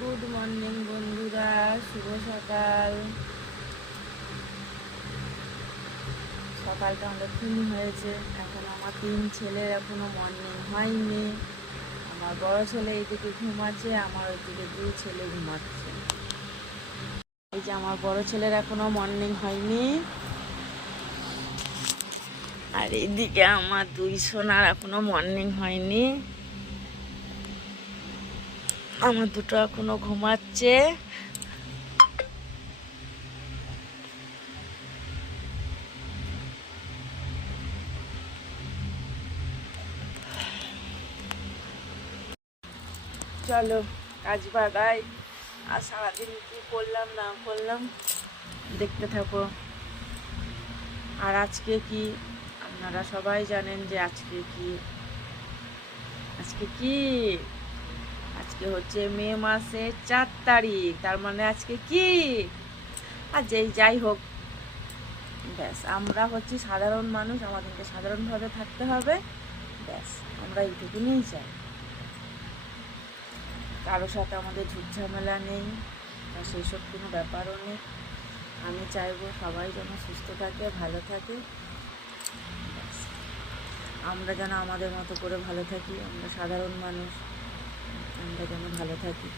Good morning বন্ধুরা, শুভ সকাল। সকালটা অনেকক্ষণ হয়েছে, এখন আমার 3 ছেলের এখনো মর্নিং হয়নি। আমার বড় ছেলে এইদিকে ঘুমাচ্ছে, আমার ওইদিকে 2 ছেলে ঘুমাচ্ছে। এই যে আমার বড় ছেলের এখনো মর্নিং হয়নি, আর এইদিকে আমার 2 সোনার এখনো মর্নিং হয়নি। আমার দুটো এখনো ঘুমাচ্ছে। চলো কাজ বাগাই, আর সারাদিন কি করলাম না করলাম দেখতে থাকো। আর আজকে কি, আপনারা সবাই জানেন যে আজকে কি, আজকে হচ্ছে মে মাসের 4 তারিখ। তার মানে আজকে কি, আর যাই হোক, ব্যাস আমরা হচ্ছি সাধারণ মানুষ, আমাদেরকে সাধারণভাবে থাকতে হবে, ব্যাস আমরা এইটুকুনিই চাই। কারোর সাথে আমাদের ঝুটঝামেলা নেই, বা সেই সব কোনো ব্যাপারও নেই। আমি চাইবো সবাই যেন সুস্থ থাকে, ভালো থাকে, আমরা যেন আমাদের মতো করে ভালো থাকি। আমরা সাধারণ মানুষ, আমরা যেন ভালো থাকি।